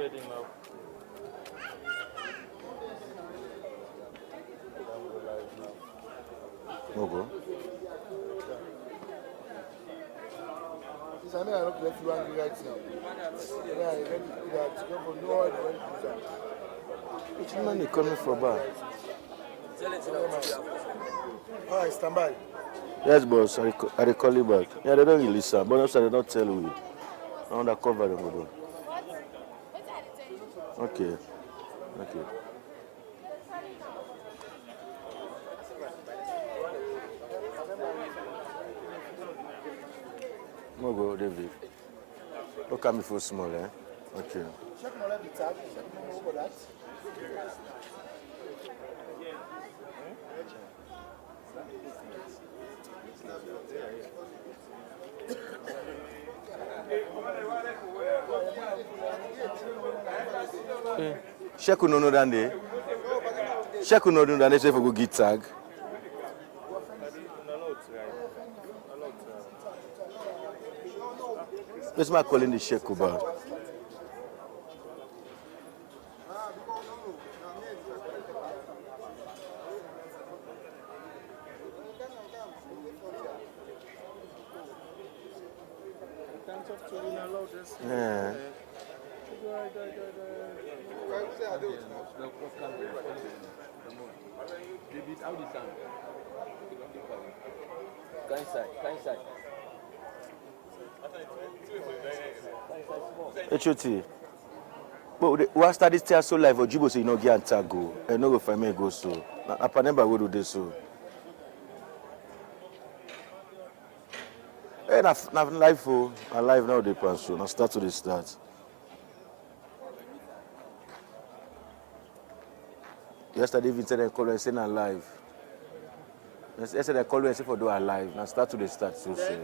wedding now. Mogo. I mean, I don't let you angry right now. Yeah, I ready to that. You don't know how to do that. Which man is coming from bar? All right, stand by. Yes, boss. I call you back. Yeah, they don't release her, but also they don't tell you. I undercover them. Go do. Okay. Okay. Mogo, David. Look at me for small, eh? Okay. Check my left tag. Check my over that. Check no no than day. Check no no than day if we go get tag. This man calling the check bar. Yeah. HOT. But we start this tear so live for Jibo say you no get and go. And no go find me go so. Na Panemba go do this so. Hey, na live for na live now dey pass so. Na start to the start. Yesterday even said they call and say na live. Yesterday they call and say for do a live. Na start to the start so say.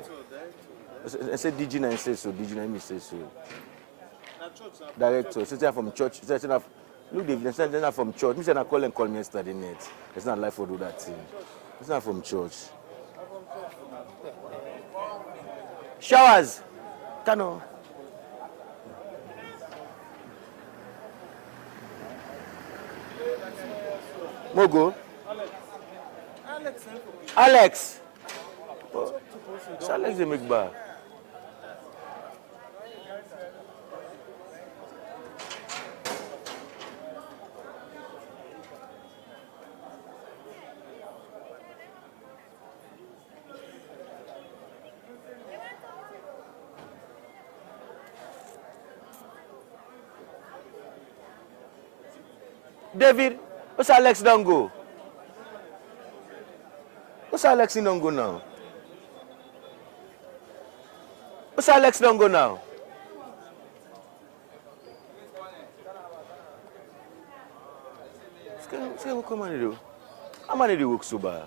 I said DG na say so. DG na me say so. Director, since I'm from church, look, they said they're not from church. Me said I call me yesterday net. It's not life for do that thing. It's not from church. Showers. Kano. Mogo. Alex. Oh, it's Alex they make bar. David, what's Alex don't go? What's Alex don't go now? What's Alex don't go now? Say what come on do? How many do work so bad?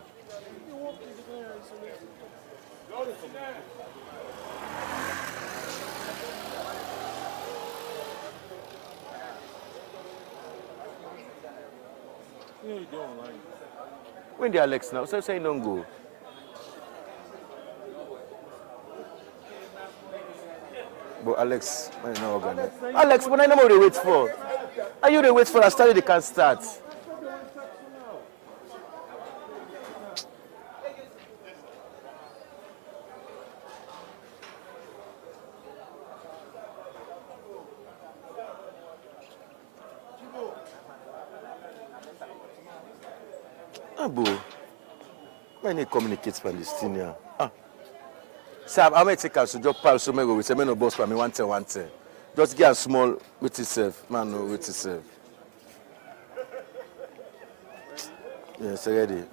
When the Alex now, so say don't go. But Alex, I know organize. Alex, what I know what they wait for. Are you they wait for? I started they can't start. Bro, when he communicates Palestinian, so I might take us to just pass so many. We say, "Me no boss for me 110. Just get a small with itself, man. No with itself." Yes, ready.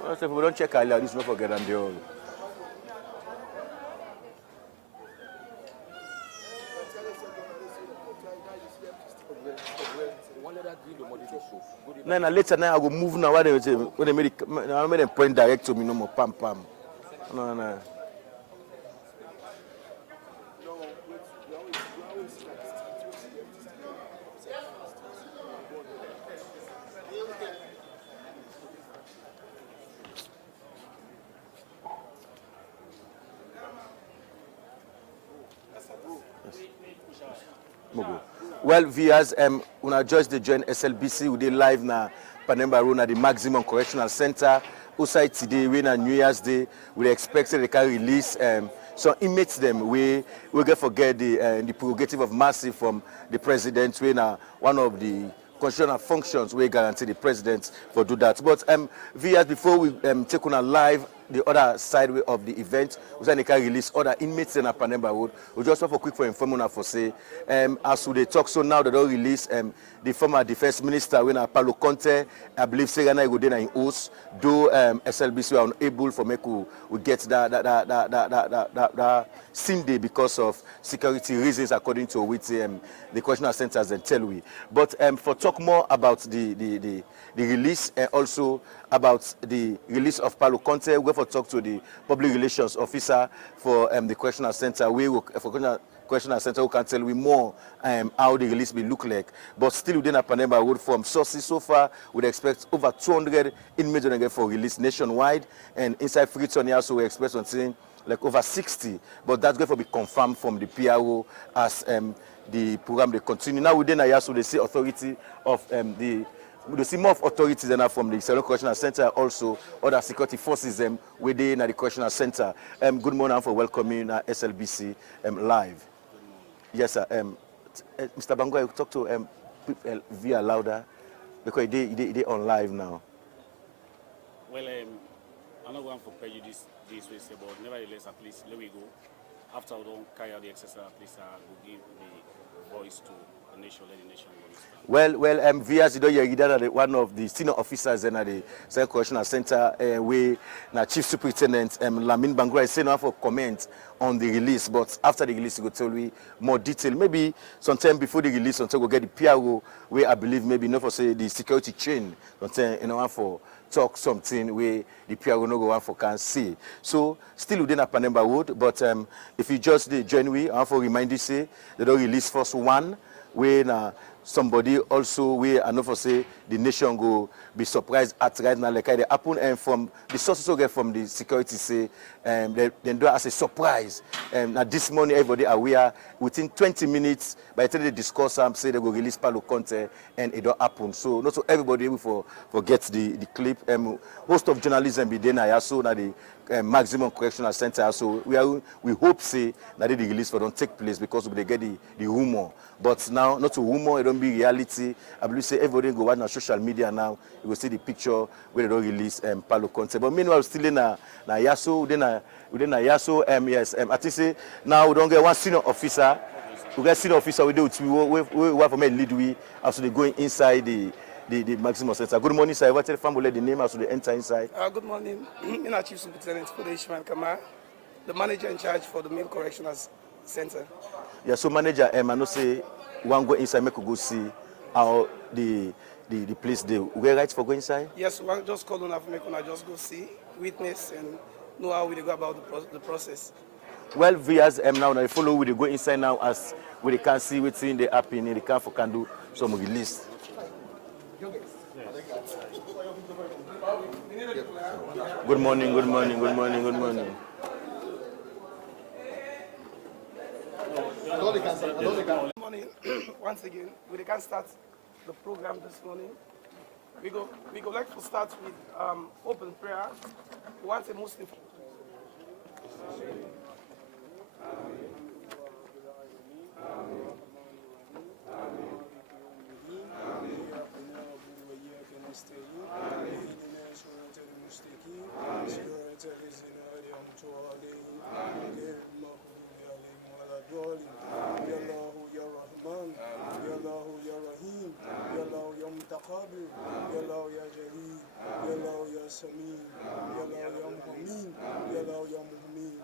Well, so if we don't check earlier, this not forget them all. Now later now I go move now. When they made them point direct to me no more. Pam pam. No. Well, viewers, una just dey join SLBC. We dey live na Panemba Road na the Maximum Correctional Center. Outside today, we na New Year's Day. We expect they can release some inmates them. We get forget the prerogative of mercy from the president. We na one of the constitutional functions we guarantee the president for do that. But viewers, before we take on a live the other side of the event, we can release other inmates in Panemba Road. We just want for quick for information for say, as we talk so now they don't release the former defense minister when Paulo Conte, I believe Serena Igodena in host, though SLBC were unable for make we get that same day because of security reasons according to which the correctional centers and tell we. But for talk more about the release and also about the release of Paulo Conte, we for talk to the public relations officer for the correctional center. We will for correctional center who can tell we more how the release will look like. But still within a Panemba Road from sources so far, we'd expect over 200 inmates for release nationwide, and inside Freetown also we expect something like over 60. But that's going to be confirmed from the PRO as the program they continue. Now within Ayaso, they see authority of we see more of authorities than from the Salon Correctional Center, also other security forces within the Correctional Center. Good morning for welcoming SLBC live. Yes, sir. Mr. Bango, I talk to via louder because they on live now. Well, I'm not going for prejudice this way, but nevertheless, at least let me go. After we don't carry out the exercise, at least I will give the voice to the nation, let the nation know. Well, viewers, you know, you're one of the senior officers in the Central Correctional Center, where the Chief Superintendent Lamin Bangura is saying now for comment on the release, but after the release, he will tell me more detail. Maybe sometime before the release, until we get the PRO, where I believe maybe not for say the security chain, sometime for talk something where the PRO no go one for can see. So still within a Panemba Road, but if you just join me, I want to remind you say they don't release first one where somebody also where I know for say the nation go be surprised at right now like they happen and from the sources we get from the security say they do as a surprise. Now this morning everybody aware within 20 minutes by the time they discuss say they will release Paulo Conte and it don't happen. So not so everybody able for get the clip. Host of journalism be there also now the Maximum Correctional Center. So we hope say that the release for don't take place because they get the rumor. But now not a rumor, it don't be reality. I believe say everybody go on social media now. You will see the picture where they don't release Paulo Conte. But meanwhile, still in Yaso, within Yaso, yes, I think say now we don't get one senior officer. We get senior officer we do we have to make lead we as they going inside the Maximum Center. Good morning, sir. What tell the family the name as they enter inside? Good morning. I'm Chief Superintendent for the Ishmael Kamar, the manager in charge for the main correctional center. Yeah, so manager, I know say one go inside, make you go see how the place they we're right for going inside? Yes, one just call on make una just go see, witness, and know how we go about the process. Well, viewers, now they follow we go inside now as we can see what's in the happen in the car for can do some release. Good morning, good morning, good morning, good morning. Good morning. Once again, we can start the program this morning. We go like to start with open prayer. We want a Muslim. متقابل يا الله يا جليل يا الله يا سميع يا الله يا مهمين يا الله يا مهمين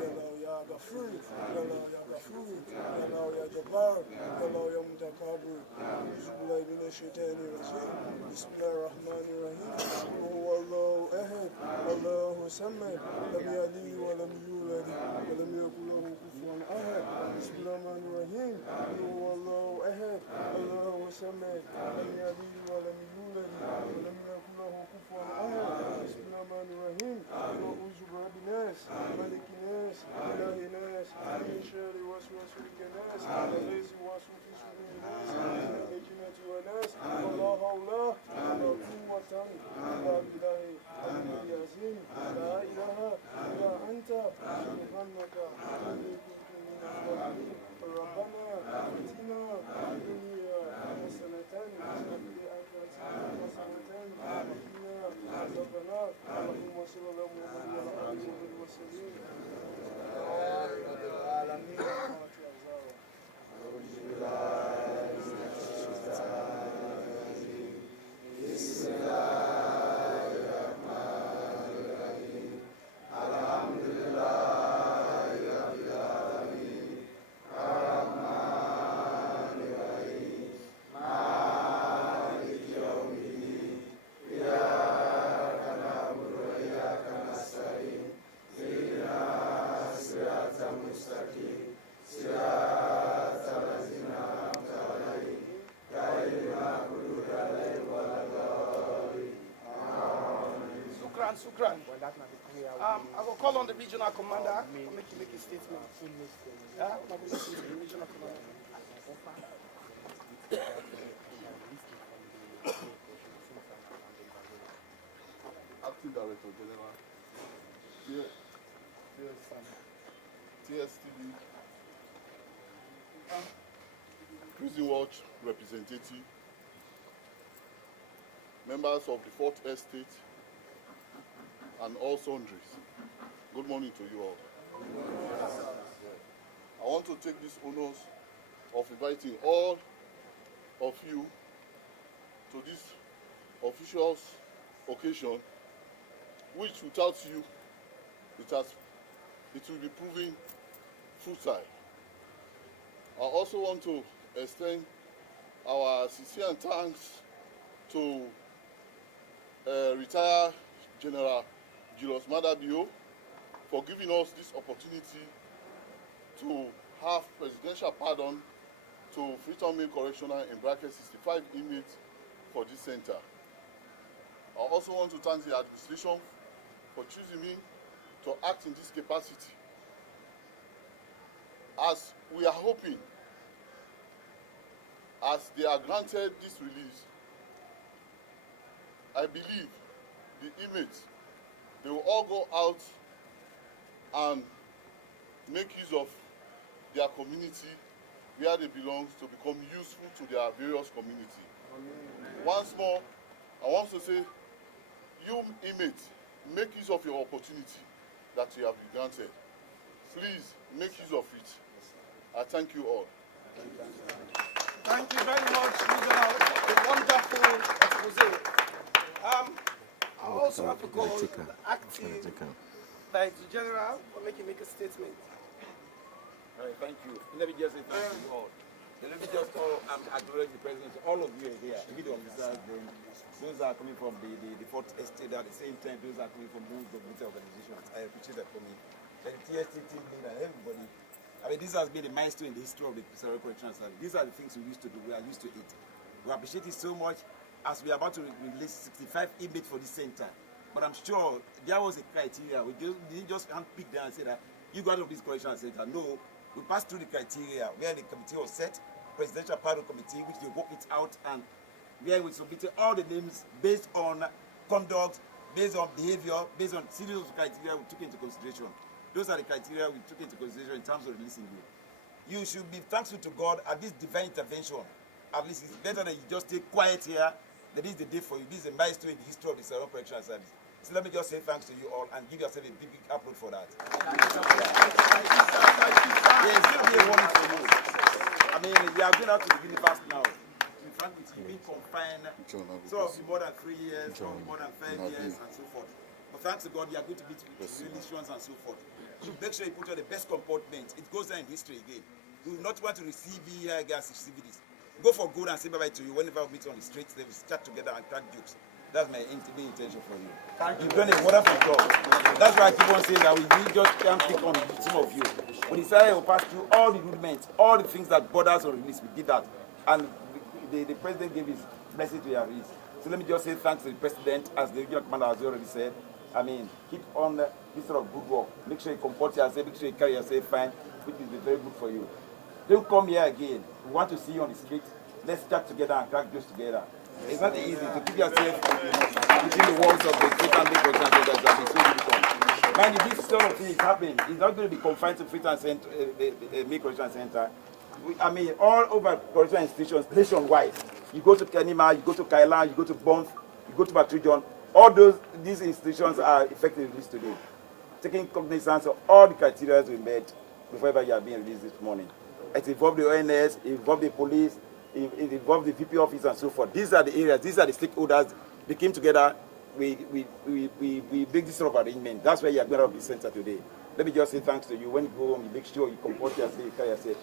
يا الله يا غفور يا الله يا غفور يا الله يا جبار يا الله يا متكبر أعوذ بالله من الشيطان الرجيم بسم الله الرحمن الرحيم هو الله أحد الله الصمد لم يلد ولم يولد ولم يكن له كفوا أحد بسم الله الرحمن الرحيم هو الله أحد الله الصمد لم يلد ولم يولد ولم يكن له كفوا أحد بسم الله الرحمن الرحيم أعوذ برب الناس ملك الناس إله الناس من شر وسوسة ورسولك الناس الذي وصف في صدور الناس من الجنة والناس ولا حول ولا قوة إلا بالله العلي العظيم لا إله إلا أنت سبحانك إني كنت من الظالمين ربنا آتنا في الدنيا حسنة وفي الآخرة حسنة وقنا عذاب النار اللهم صل على محمد وعلى آله وسلم Sukran. I will call on the regional commander to make a statement. Yeah, the regional commander. Acting Director General, TSTV, Prison Watch representative, members of the 4th Estate, and all sundries. Good morning to you all. I want to take this honors of inviting all of you to this official occasion, which without you, it will be proving futile. I also want to extend our sincere thanks to retired General Julius Maada Bio for giving us this opportunity to have presidential pardon to Freetown Main Correctional in bracket 65 inmates for this center. I also want to thank the administration for choosing me to act in this capacity. As we are hoping, as they are granted this release, I believe the inmates, they will all go out and make use of their community where they belong to become useful to their various community. Once more, I want to say, you inmates, make use of your opportunity that you have been granted. Please make use of it. I thank you all. Thank you very much, Regional. A wonderful expose. I also have to call the acting Director General for making a statement. All right, thank you. Let me just say thank you all. Let me just acknowledge the president. All of you are here. Video officers, those are coming from the 4th Estate. At the same time, those are coming from those government organizations. I appreciate that for me. And the TST team leader, everybody. I mean, this has been a milestone in the history of the Saroko Correctional Service. These are the things we used to do. We are used to it. We appreciate it so much as we are about to release 65 inmates for this center. But I'm sure there was a criteria. We didn't just handpick them and say that you go out of this correctional center. No, we passed through the criteria where the committee was set, presidential pardon committee, which they worked it out, and where we submitted all the names based on conduct, based on behavior, based on series of criteria we took into consideration. Those are the criteria we took into consideration in terms of releasing you. You should be thankful to God at this divine intervention. At least it's better that you just stay quiet here. That is the day for you. This is a milestone in the history of the Saroko Correctional Service. So let me just say thanks to you all and give yourself a big upload for that. There's going to be a warning for you. I mean, you are going out to the universe now. In fact, it's being confined. Some of you more than 3 years, some of you more than 5 years, and so forth. But thanks to God, you are going to meet with relations and so forth. So make sure you put on the best comportment. It goes down in history again. You will not want to receive here against CVDs. Go for good and say bye-bye to you. Whenever we meet on the streets, they will chat together and crack jokes. That's my intimate intention for you. You've done a wonderful job. That's why I keep on saying that we just can't pick on some of you. We decided to pass through all the rudiments, all the things that borders on release. We did that. And the president gave his blessing to your release. So let me just say thanks to the president, as the regional commander has already said. I mean, keep on this sort of good work. Make sure you comport yourself, make sure you carry yourself fine, which is very good for you. Don't come here again. We want to see you on the street. Let's chat together and crack jokes together. It's not easy to keep yourself within the walls of the Freetown Big Correctional Center. That is so difficult. Mind you, this sort of thing is happening. It's not going to be confined to Freetown Center, Big Correctional Center. I mean, all over correctional institutions nationwide. You go to Kenima, you go to Kailan, you go to Bonf, you go to Batrujon. All these institutions are effectively released today, taking cognizance of all the criteria we made before ever you are being released this morning. It involved the ONS, it involved the police, it involved the VP office and so forth. These are the areas, these are the stakeholders. They came together, we make this sort of arrangement. That's why you are going to have the center today. Let me just say thanks to you. When you go home, you make sure you comport yourself, you carry yourself.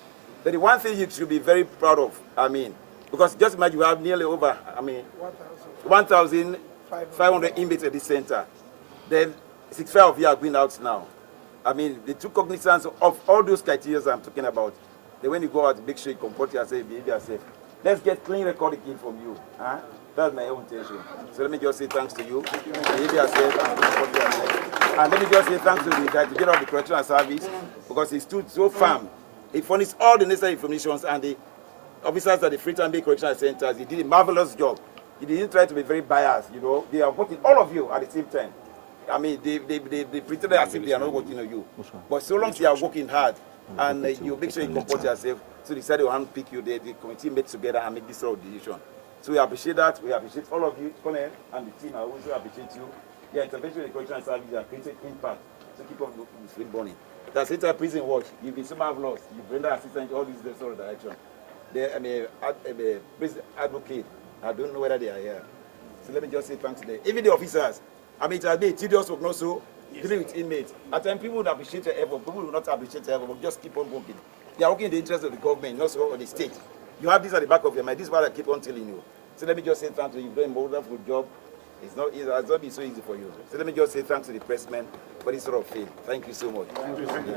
Then the one thing you should be very proud of, I mean, because just imagine you have nearly over, 1,500 inmates at this center. Then 65 of you are going out now. I mean, they took cognizance of all those criteria I'm talking about. Then when you go out, make sure you comport yourself, behave yourself. Let's get clean record again from you. Huh? That's my own intention. So let me just say thanks to you. Behave yourself and comport yourself. And let me just say thanks to the Director of the Correctional Service because he stood so firm. He furnished all the necessary information and the officers at the Freetown Bay Correctional Centers. He did a marvelous job. He didn't try to be very biased, you know. They are working, all of you, at the same time. I mean, they pretended as if they are not working on you. But so long as you are working hard and you make sure you comport yourself, so they decided to handpick you, the committee met together and make this sort of decision. So we appreciate that. We appreciate all of you, Colonel, and the team. I also appreciate you. Your intervention in the correctional service has created impact. So keep on with free burning. That's it, prison watch. You've been so marvelous. You've rendered assistance in all these sort of direction. I'm a prison advocate. I don't know whether they are here. So let me just say thanks to them. Even the officers. I mean, it has been a tedious work, not so. Dealing with inmates. At times, people would appreciate your effort. People will not appreciate your effort, but just keep on working. They are working in the interest of the government, not so of the state. You have this at the back of your mind. This is what I keep on telling you. So let me just say thanks to you. You've done a wonderful job. It has not been so easy for you. So let me just say thanks to the pressmen for this sort of thing. Thank you so much. Thank you. Thank you.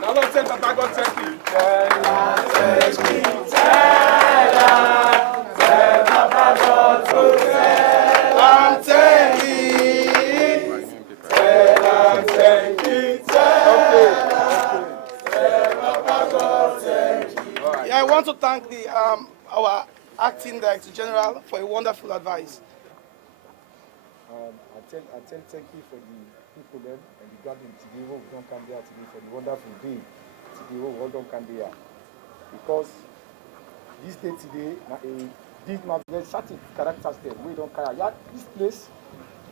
Now, Lord, thank God, thank you. I want to thank our Acting Director General for a wonderful advice. I tell thank you for the people then and the gathering today who don't come there today for the wonderful day today who don't come there. Because this day today, there's certain characters there we don't carry. Yeah, this place,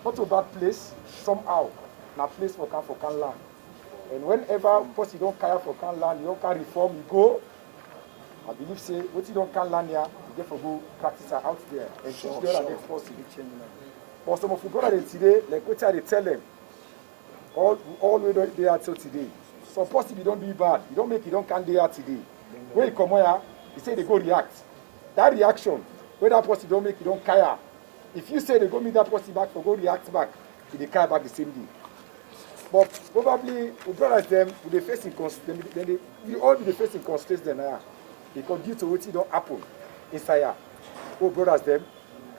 not a bad place, somehow, na place for can land. And whenever because you don't care for can land, you don't can reform, you go. I believe say what you don't can land here, you get for go practice out there and teach them and expose it. But some of you brothers today, like what I tell them, all we don't there till today. So possibly don't do bad, you don't make it don't can there today. When you come here, you say they go react. That reaction, when that person don't make it don't care. If you say they go meet that person back for go react back, they care back the same day. But probably we brothers them we facing constraints, we all be facing constraints then because due to what it don't happen inside here. Oh brothers them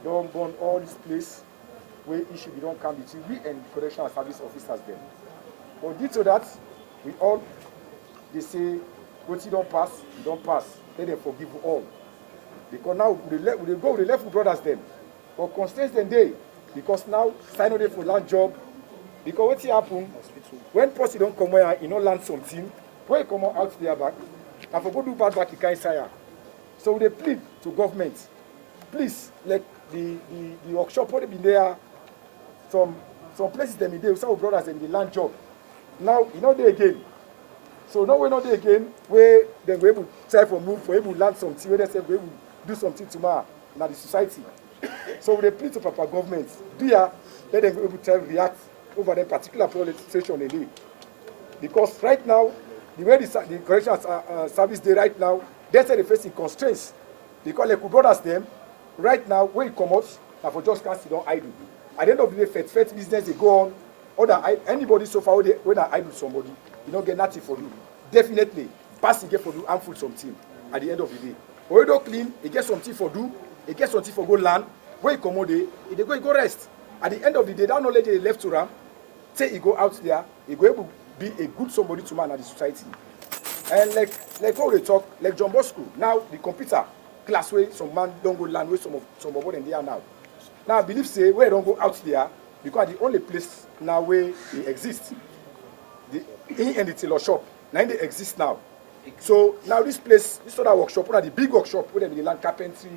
don't burn all this place where issue we don't come between we and correctional service officers them. But due to that, we all they say what you don't pass, you don't pass. Let them forgive you all. Because now we go with the left brothers them. But constraints them day because now sign on for land job. Because what happen when person don't come here, you don't land something, when you come out there back, and for go do bad back, you can't say. So they plead to government, please, like the workshop already been there, some places them in there, some brothers in the land job. Now you know they again. So now we're not there again, where then we're able to try for move, for able to land something, where they say we're able to do something tomorrow in the society. So they plead to proper government, there, let them be able to try to react over the particular situation they need. Because right now, the way the correctional service day right now, they say they're facing constraints. Because like we brothers them, right now, when you come out, and for just can't sit down idle. At the end of the day, fet business, they go on. Other anybody so far when I idle somebody, you don't get nothing for you. Definitely, passing get for you harmful something at the end of the day. When you don't clean, you get something for do, you get something for go land. When you come out there, you go rest. At the end of the day, that knowledge they left to ram, say you go out there, you go able to be a good somebody to man at the society. And like how they talk, like John Bosco, now the computer class way some man don't go land way some of what they are now. Now I believe say where don't go out there because the only place now where it exists, the in the tailor shop, now they exist now. So now this place, this other workshop, one of the big workshop where they be land carpentry,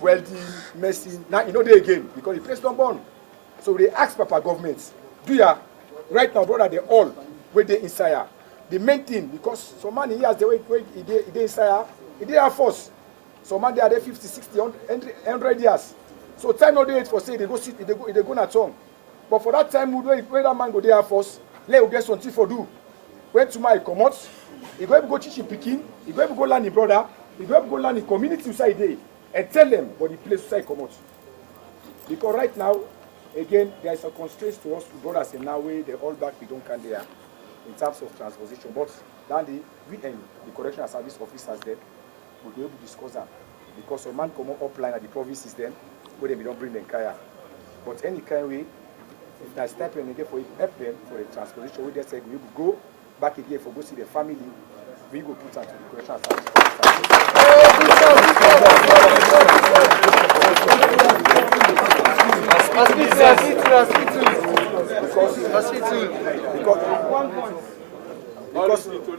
welding, messing. Now you know they again because the place don't burn. So they ask Papa government, do ya right now, brother? They all where they inside. The main thing because some man he has the way they inside, they are force. Some man they are there 50, 60, 100 years. So time no day for say they go sit, they go na tongue. But for that time, when that man go there first, let him get something for do. When tomorrow he come out, he go teach him picking, he go learn his brother, he go learn the community inside there, and tell them what the place inside come out. Because right now, again, there is a constraint to us to brothers in our way, they all back we don't can there in terms of transposition. But then we and the correctional service officers then will be able to discuss that. Because some man come up line at the provinces then, where they don't bring them kaya. But any kind of way, if there's step in again for help them for the transposition, we just say we will go back again for go see the family, we will put that to the correctional service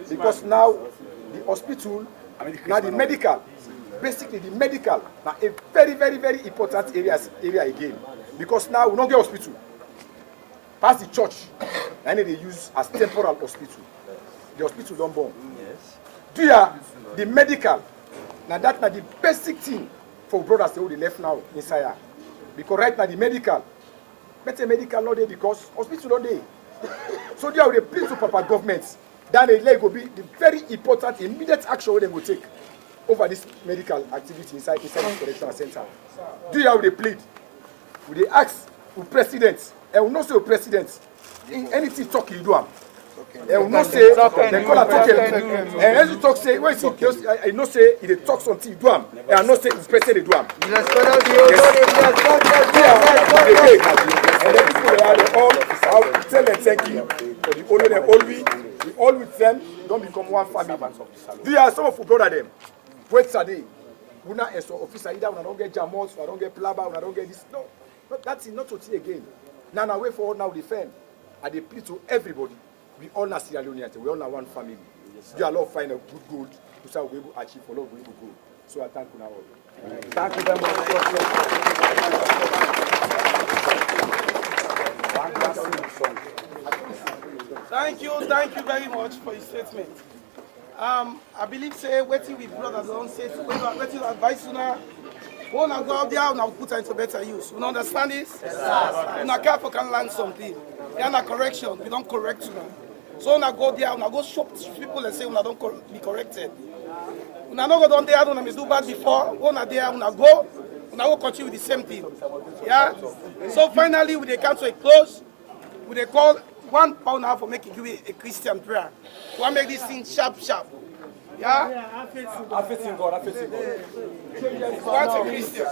because now the hospital, now the medical, basically the medical, now a very, very, very important area again. Because now we don't get hospital. Pass the church, and they use as temporal hospital. The hospital don't burn. Yes. Do ya the medical? Now that's the basic thing for brothers they left now inside. Because right now the medical, better medical not there because hospital don't there. So they are the please to Papa governments. Then the leg will be the very important immediate action they will take over this medical activity inside the correctional center. Do you have the plead? Will they ask the president? And will not say the president in anything talk you do am. And will not say they call a talk and as you talk say when I not say if they talk something you do am and not say the president do am. And then people they are all tell them thank you for the only them all with them don't become one family. Do you have some of you brother them? Wait Saturday. We not as officer either we don't get jamos, we don't get plaba, we don't get this. No, that's not to see again. Now wait for now defend. And they plead to everybody. We all are Sierra Leoneans, we all are one family. You are all find a good goal to say we will achieve for love we will go. So I thank you now all. Thank you very much. Thank you very much for your statement. I believe say waiting with brothers don't say waiting advice now. We want to go out there and put it into better use. You understand this? Yes, sir. We careful can learn something. We are not correction. We don't correct you now. So we go there, we go shop people and say we don't be corrected. We not go down there, we do bad before. We not there, we go continue with the same thing. Yeah. So finally, we come to a close. We call £1 for making you a Christian prayer. We want to make this thing sharp. Yeah? I faith in God. What's a Christian?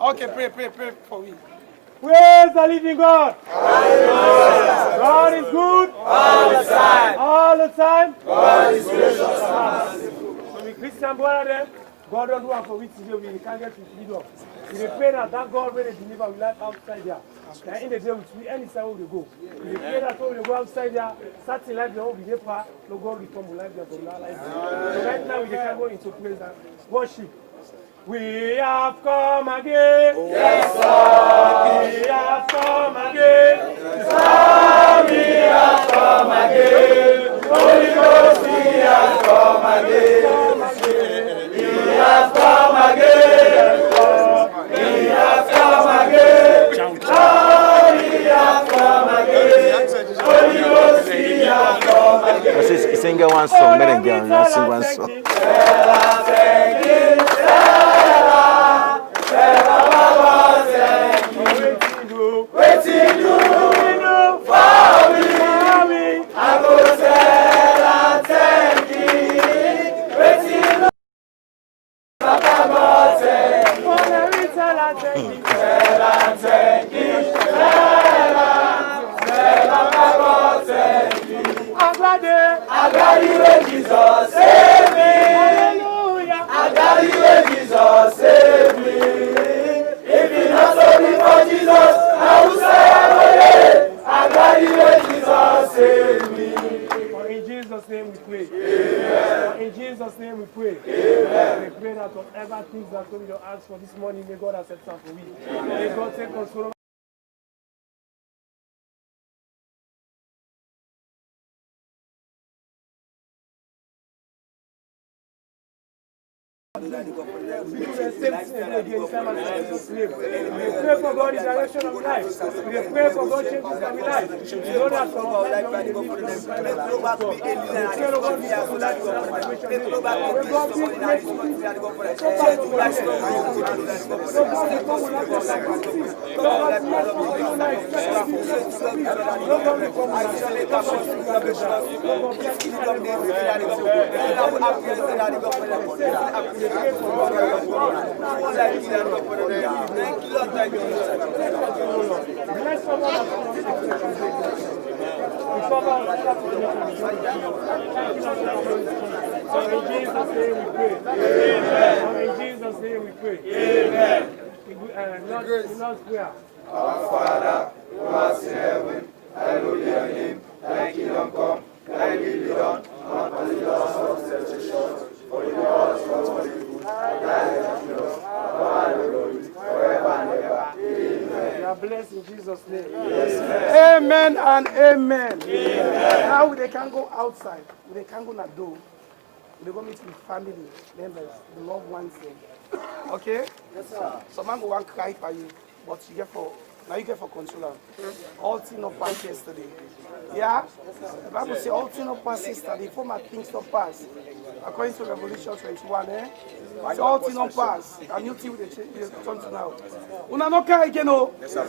Okay, pray for me. Praise the living God. God is good. All the time. All the time. God is gracious. So we Christian brother, God don't do it for which we can't get to freedom. We pray that God will deliver we life outside there. And in the day which we any side we go. We pray that when we go outside there, starting life there will be there, no God will come life there from our life. So right now we can go into praise and worship. We have come again. Yes, Lord. We have come again. Yes, Lord. We have come again. Holy Ghost, we have come again. We have come again. We have come again. Lord, we have come again. Holy Ghost, we have come again. Sing one song, sing one song. Agbade whatever things that we don't ask for this morning, may God accept them for we. May God take control. We pray for God's direction of life. We pray for God changes of life. We know that some of us in Jesus' name we pray. Amen. Lord's Prayer. Our Father, who art in heaven, hallowed be your name. Thy kingdom come, thy will be done, not only us of temptation, for you are us for the good. Thy is the kingdom, power and glory, forever and ever. Amen. You are blessed in Jesus' name. Amen and amen. Now they can go outside. They can go na do. They go meet with family members, the loved ones. Okay? Yes, sir. Some man go and cry for you, but you get for now you get for consoler. All things not passed yesterday. Yeah? The Bible says all things not passed yesterday, former things not passed. According to Revelation 21, so all things not passed. And new thing will turn to now. Una no cry again, oh. Yes, sir.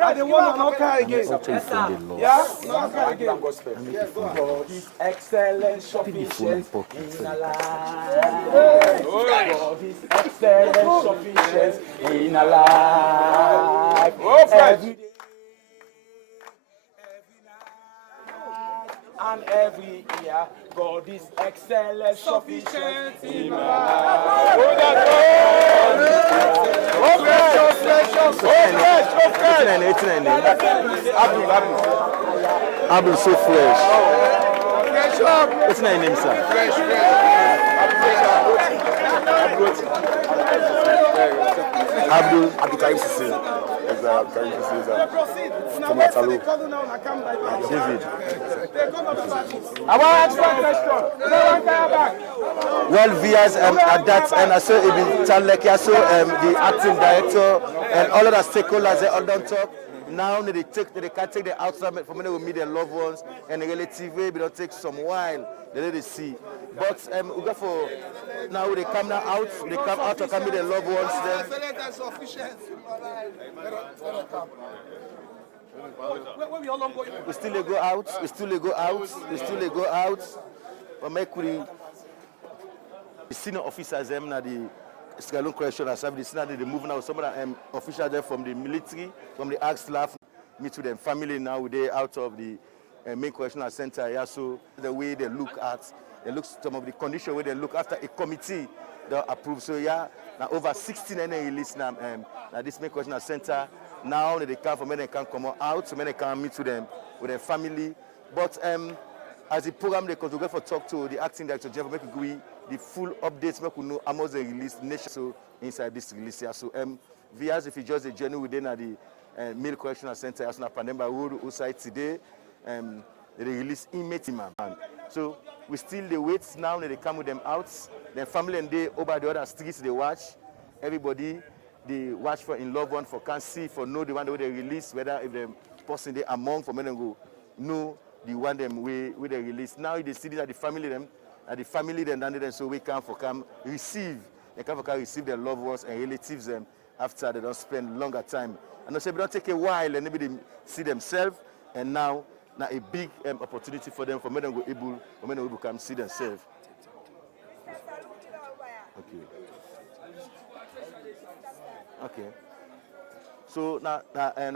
I don't want to not cry again. Yes, sir. Yeah? No cry again. For His excellent sufficiency in our life. For His excellent sufficiency in our life. Every day, every night, and every year, God is excellent sufficient in our life. Abdul so fresh. What's my name, sir? Abdul Karim Sisi. David. Well, Vias at that, and I saw Ibn Talek, I saw the acting director and all of the stakeholders they all don't talk. Now they can take the outside for when they will meet their loved ones and the relative way, but it'll take some while. They let it see. But we go for now they come now out, they come out to come meet their loved ones. Then we still go out, we still go out, we still go out. But make we the senior officers them now the Skyline Correctional Service, now they move now. Some of the officials there from the military, from the ARC staff, meet with them family now. They out of the main correctional center. Yeah, so the way they look at, they look some of the condition where they look after a committee that approves. So yeah, now over 16 and release now this main correctional center. Now they come from when they can come out, so when they can meet with them with their family. But as the program they go for talk to the acting director Jeff, make agree the full updates make we know almost the release nation so inside this release here. So Vias, if you just a journey within at the male correctional center as na Pandemba Road outside today, they release inmate man. So we still the wait now they come with them out. Then family and they over the other streets they watch. Everybody they watch for in loved one for can see for know the one that they release whether if the person they among for men go know the one them we they release. Now they see that the family them. And the family then so we can for come receive, they can for receive their loved ones and relatives them after they don't spend longer time. And also, we don't take a while and maybe they see themselves. And now a big opportunity for them for them go able, for them to come see themselves. Okay. So now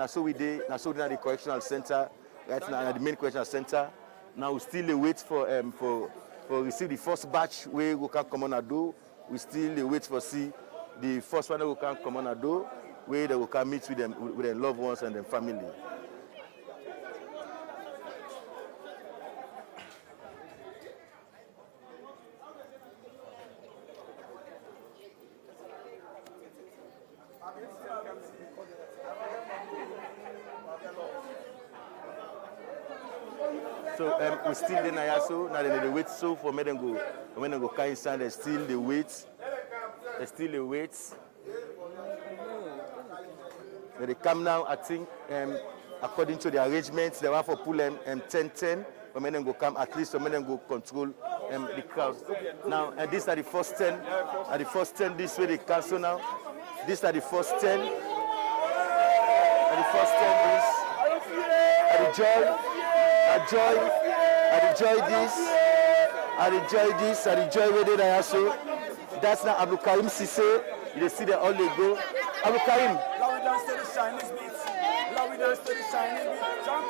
so we did now so the correctional center right now at the main correctional center. Now we still wait for receive the first batch where we can come on a do. We still wait for see the first one that we can come on a do where they will come meet with them with their loved ones and their family. So we still in Ayaso. Now they wait so for me then go. When they go carry inside, they still the wait. They still the wait. When they come now, I think according to the arrangements, they want to pull them 10-10. When then go come at least, when then go control the crowd. Now, and these are the first 10. Are the first 10 this way they cancel now. These are the first 10. And the first 10 is I enjoy this. I enjoy where they are so. That's now Abdul Karim Sisse. You see that all they go. Abdul Karim. Now we dance to the Chinese beats. Now we dance to the Chinese beats. Now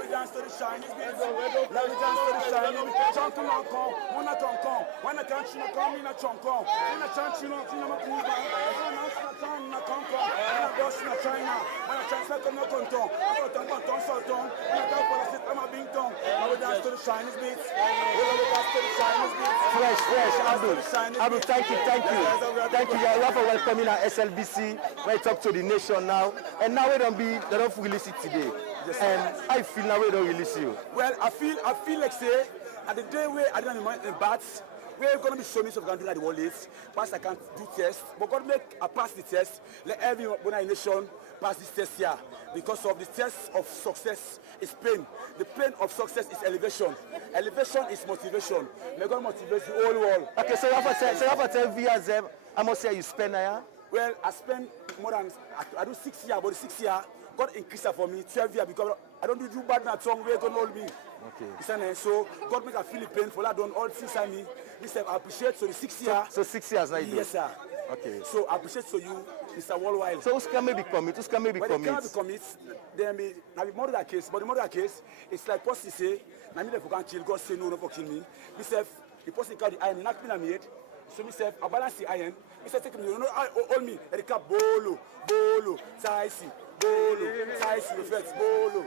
we dance to the Chinese beats. Now we dance to the Chinese beats. Chanton encore, on a tonton. On a can't you come in a chonko. On a chant you know, on a kuba. On a satan, on a conco. On a boss in China. On a chance like a no tonton. On a tonton, tonton. On a tonton, on a sit on a bing tong. Now we dance to the Chinese beats. We dance to the Chinese beats. Fresh, Abdul, thank you. You are for welcoming our SLBC. When I talk to the nation now, and now they don't release it today. And I feel now we don't release you. Well, I feel like say at the day where I don't mind the bats, we're gonna be showing some country like the world is. Pass I can't do test, but God make I pass the test. Let everyone in the nation pass this test here. Because of the test of success is pain. The pain of success is elevation. Elevation is motivation. May God motivate the whole world. Okay, so you have to tell VSM how much you spend here? Well, I spend more than I do 6 years, but the 6 years God increased that for me 12 years because I don't do bad na song where God hold me. Okay. So God make a feel pain for that done all things I me. Listen, I appreciate so the 6 years. So 6 years now you do? Yes, sir. Okay. So I appreciate so you, Mr. Worldwide. So who can maybe commit? Who can maybe commit? When they cannot be commit, then be now be more than case. But the more than case, it's like person say, now me if you can't kill, God say no, no for kill me. Myself, the person called the iron, knock me on my head. So myself, I balance the iron. Myself take me, you know, hold me. And the cap bolo, saisi, reflex, bolo.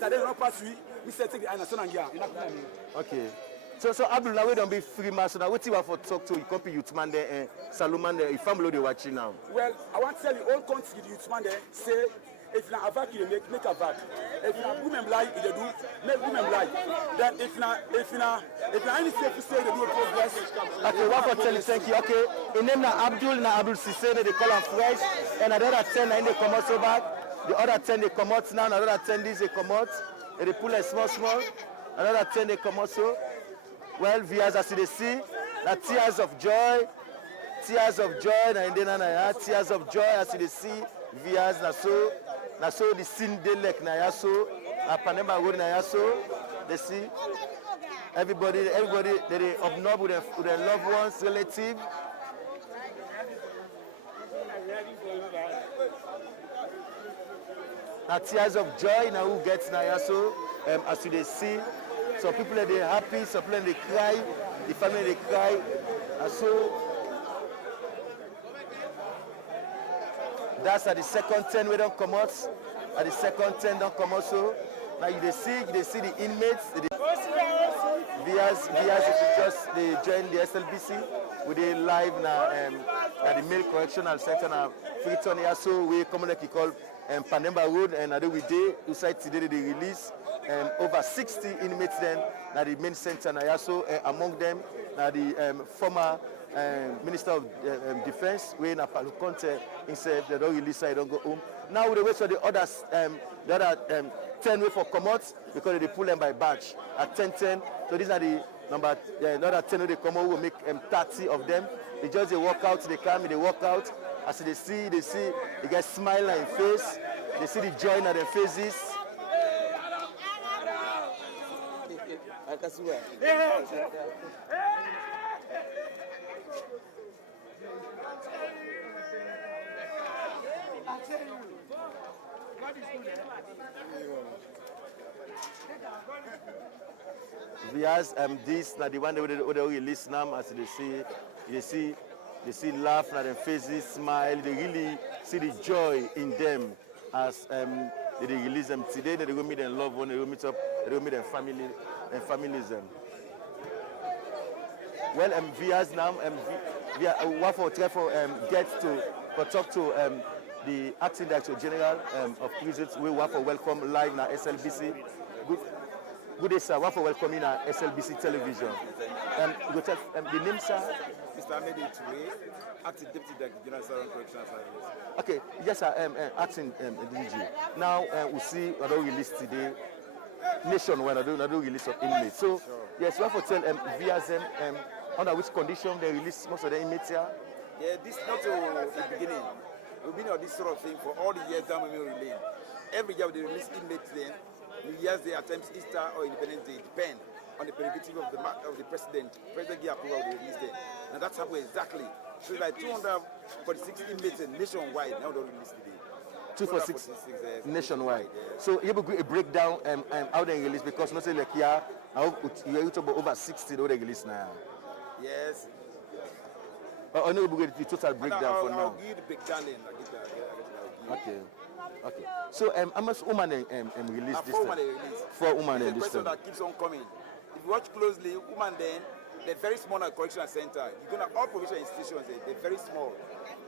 So they don't pass me. Myself take the iron, so now knock me on my head. Okay. So Abdul, now we don't be free man. So now what you have for talk to you company youth man there and Salomon there, if family they watching now. Well, I want to tell you all country the youth man there say if you have a vac, you make a vac. If you have women lie, you do make women lie. Then if you any safe to say they do progress. Okay, what for tell you thank you. Okay, in name na Abdul Sisse they call him fresh, and another 10 and they come out so back. The other 10 they come out now, another 10 these they come out. They pull a small. Another 10 they come out so. Well, viewers, as you see, the tears of joy, tears of joy, as you see, viewers, na so the scene they like na yaso, Panema road na yaso, they see, everybody, they obnob with their loved ones, relatives. Now tears of joy, now who gets na yaso, as you see. Some people they happy, some people they cry, the family they cry, and so that's at the second 10 we don't come out. At the second 10 don't come out so. Now you see the inmates, the VS they join the SLBC with the live now at the Male Correctional Center now Freetown here so we commonly call Panemba Road and I do we day inside today they release over 60 inmates then at the main center now so among them the former Minister of Defense we in Palu Conte himself they don't release they don't go home. Now we wait for the others the other 10 way for come out because they pull them by batch at 10-10. So these are the number another 10 they come out will make 30 of them. They just they walk out, they come, they walk out. As they see, they get smile on their face. They see the joy in their faces. I can swear. Vias this now the one they release now as they see laugh on their faces, smile. They really see the joy in them as they release them today. They go meet their loved one, they go meet up, they go meet their family and families. Well, Vias now what for try for get to talk to the acting director general of prisons. We want for welcome live now SLBC. Good. Good day, sir. One for welcoming SLBC Television. You tell the name, sir? Mr. Ahmed Toure, Acting Deputy Director General Southern Correctional Service. Okay, yes, sir. Acting DG. Now we see another release today. Nationwide, another release of inmates. So, yes, you have to tell VSM under which condition they release most of the inmates here. Yeah, this not the beginning. We've been on this sort of thing for all the years that we release. Every year they release inmates then. New Year's Day, at times Easter or Independence Day, depend on the prerogative of the president. President give approval of the release day. Now that's happened exactly. So it's like 246 inmates nationwide now they release today. 246 nationwide. So you have a breakdown how they release because not say like here, you are talking about over 60 they release now. Yes. I know we get the total breakdown for now. I'll give the breakdown then. Okay. Okay. So how much women release this time? 4 women this this time. That keeps on coming. If you watch closely, women then they're very small at correctional center. You're gonna all provincial institutions they're very small,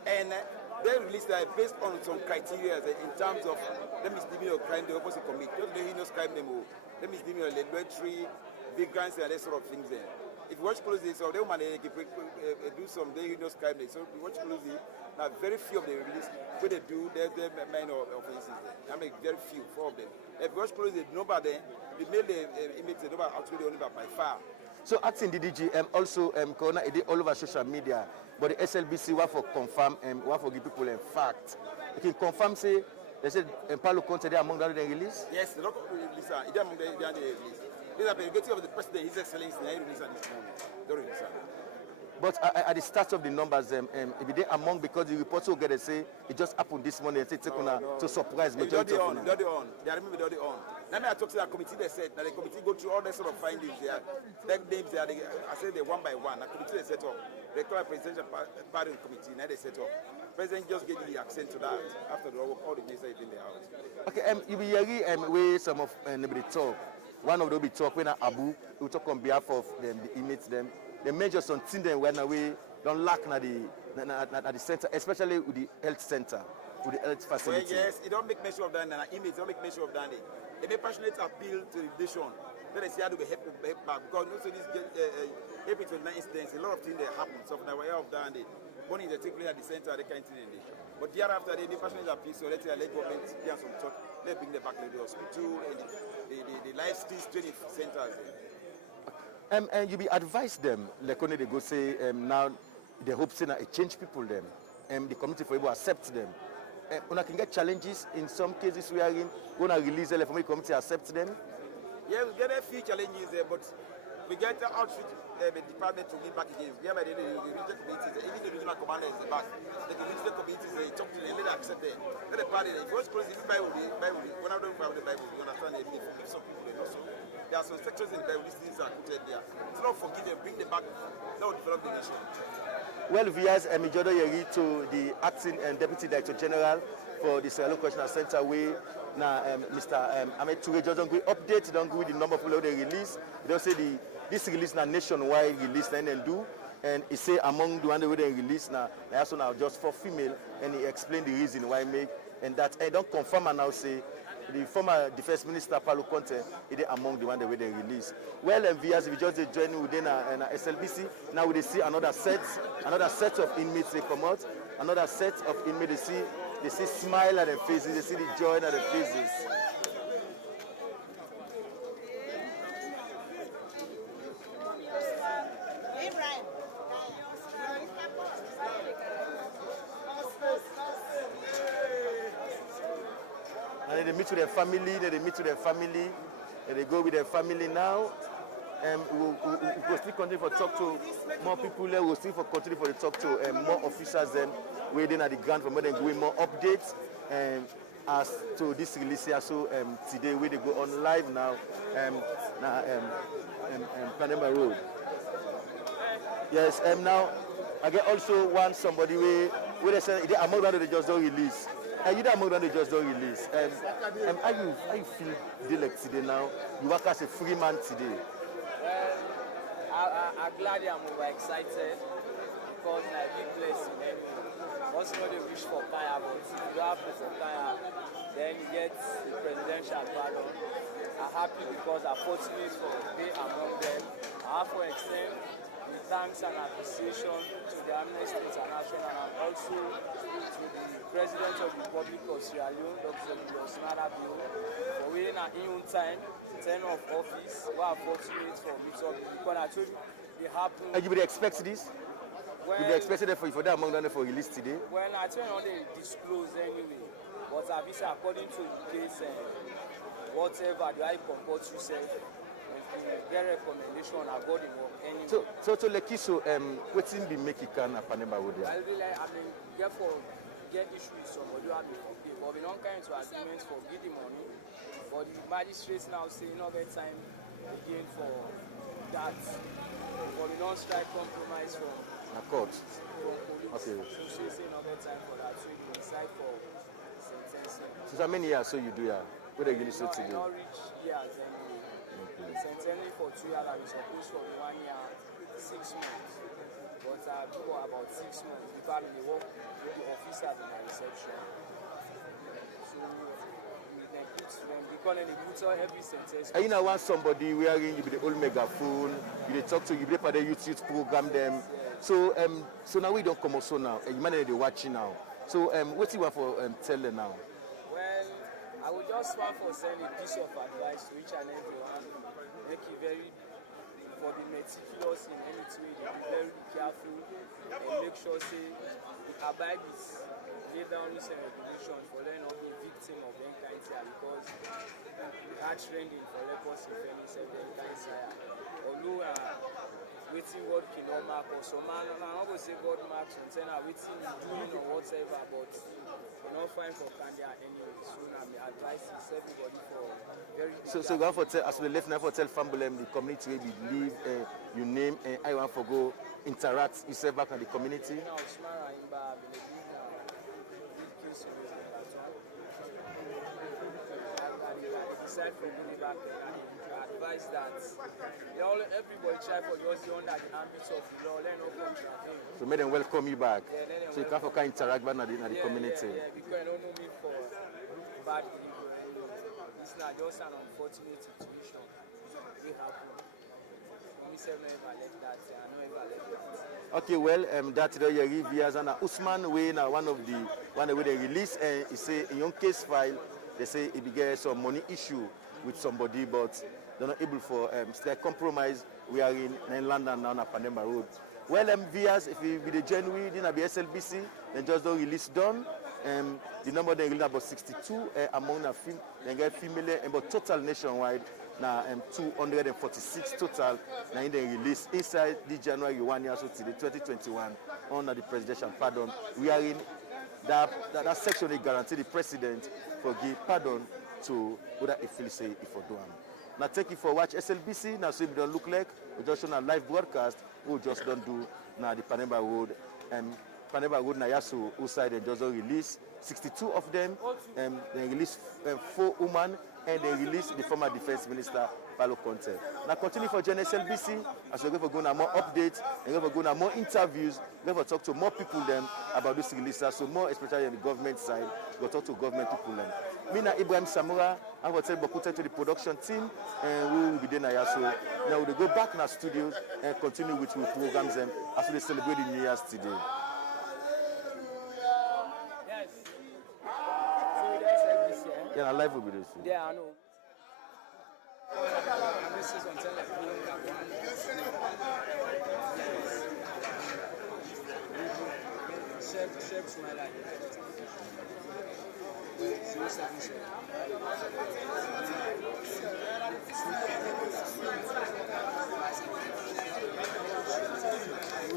and they release that based on some criteria in terms of let me misdemeanor or crime they opposite commit. Don't they heinous crime them or let me misdemeanor legendary, vagrants and that sort of things there. If you watch closely, so they women they do some they heinous crime there. So if you watch closely, now very few of them release. What they do, they're minor offenses there. I mean very few, 4 of them. If you watch closely, the number there, the male inmates the number actually only by far. So acting DDG also corona all over social media, but the SLBC want for confirm want for give people a fact. You can confirm say they said Paulo Conte they among the release? Yes, the local release they among the release. These are prerogative of the president, His Excellency, they release at this moment. Don't release. But at the start of the numbers, if they among because the reports will get to say it just happened this morning and to surprise majority of them. They remember the on. Now I talk to that committee. They said that the committee go through all the sort of findings there. Their names there. I said they one by one. The committee they set up. They call a presidential party committee. Now they set up. President just gave the accent to that after all the ministers in the house. Okay, you be hearing where some of nobody talk. One of them be talk when Abu will talk on behalf of them, the inmates them. They measure something them when we don't lack at the center, especially with the health center, with the health facility. Well, yes, it don't make mention of that and inmates don't make mention of that. They make passionate appeal to the nation. Then they say how do we help back because also this helping to 9 incidents, a lot of things that happen. So now we have done it. One is they take place at the center, they can't in it. But thereafter they make passionate appeal, so let's say let government get some talk, they bring them back to the hospital and the life skills training centers. And you be advise them, like when they go say now they hope say it change people them, the community for able to accept them. When I can get challenges in some cases we are in, when I release them from the community accept them. Yeah, we get a few challenges there, but we get the outreach department to give back again. We have the regional communities, even the regional commanders is back. The regional communities they talk to them, let them accept them. Let the party if you want to close the Bible, when I don't have the Bible, you understand that if some people they know so. There are some sections in the Bible, these things are put there. It's not forgive them, bring them back, now develop the nation. Well, Vias Mijodo Yeri to the acting and deputy director general for the Sierra Leone Correctional Center, we now Mr. Ahmed Toure just don't go update, don't go with the number of people they release. They don't say this release now nationwide release then do, and he say among the one that they release now, also now just for female, and he explained the reason why make and that I don't confirm and now say. The former Defense Minister Paulo Conte is among the one that they release. Well, MVS, if you just join within SLBC, now we see another set of inmates they come out, another set of inmates they see smile at their faces, they see the joy at their faces. And they meet with their family, they go with their family now. And we'll still continue to talk to more people there. We'll still continue to talk to more officers then waiting at the ground for more than going more updates as to this release here. So today we go on live now Panama Road. Yes, now I get also one somebody where they say they among them they just don't release. You don't among them they just don't release. How you feel like today now? You work as a free man today. I'm glad I'm excited because I big place. Also, they wish for Kaya, but if you don't have to for Kaya, then you get the presidential pardon. I'm happy because I'm fortunate for being among them. I have to extend the thanks and appreciation to the Amnesty International and also to the President of the Republic of Sierra Leone, Dr. Julius Maada Bio, for waiting at his time, 10 of office. We are fortunate for me to because I told you it happened. And you would expect this? When, you would expect it for that among them for release today? When I told you they disclose anyway, but I be according to the case, whatever do I comport yourself, and get recommendation I got the work anyway. So to Lekiso, waiting be make it can Panema with I really I mean therefore get issue with somebody who have been forgive, but we don't come into agreement for give the money. But the magistrates now say no get time again for that. But we don't strike compromise from court. Police. Okay. So say no get time for that. So we decide for sentencing. So how many years so you do here? What are you going to say today? Not reach years anyway. Okay. Sentencing for 2 years and we supposed for 1 year, 6 months. But I do about 6 months because I'm in the work with the officers in the reception. So because they put on every sentence. And you know want somebody wearing you be the old megaphone, you talk to you be for the youth program them. So so now we don't come also now. And you man they watching now. So what do you want for tell them now? Well, I would just want for send a piece of advice to each and everyone. Make it very for the meticulous in any way, they be very careful and make sure say abide this lay down rules and regulations for them not be victim of any kind of because we are trending for leprosy if any say them kind of although waiting God cannot mark or some man and I always say God marks and saying waiting doing or whatever but we not find for Candia anyway so now my advice is everybody for very so you want for tell as the left now for tell family the community where we live you name and I want for go interact yourself back in the community. Now Usmara Imba decide for me back I advise that everybody try for just under the ambit of the law, let no contravene. So make them welcome you back. Yeah, so you can for interact back in the community. Yeah, because I don't know me for bad behavior. It's not just an unfortunate situation. We happen. For me, never let that. I know ever let that. Okay, well, that's the Rivias and Usman Way now one of the way they release and he say in your case file they say he began some money issue with somebody but they're not able for strike compromise. We are in London now on Panema Road. Well, Vias, if we be the January, then be SLBC, then just don't release done. The number they release about 62 among the female, but total nationwide now 246 total. Now in the release inside the January 1 year so till the 2021 under the presidential pardon. We are in that section they guarantee the president for give pardon to whether if he say if for do am. Now thank you for watch SLBC. Now so if it don't look like we just show a live broadcast, we just don't do now the Panema Road Panema Road Nayasu outside they just don't release 62 of them they release 4 women and they release the former defense minister Paulo Conte. Now continue for Gen SLBC as we're going to go now more updates and we're going to go now more interviews, we're going to talk to more people them about this release, so more especially on the government side, we'll talk to government people them. Me na Ibrahim Samura, I will tell Bokuta to the production team and we will be there now. So now we'll go back in our studios and continue with the programs them as we celebrate the New Year's today. Yes. So that's SLBC. Yeah, live will be this. Yeah, I know. This is until like shapes my life. So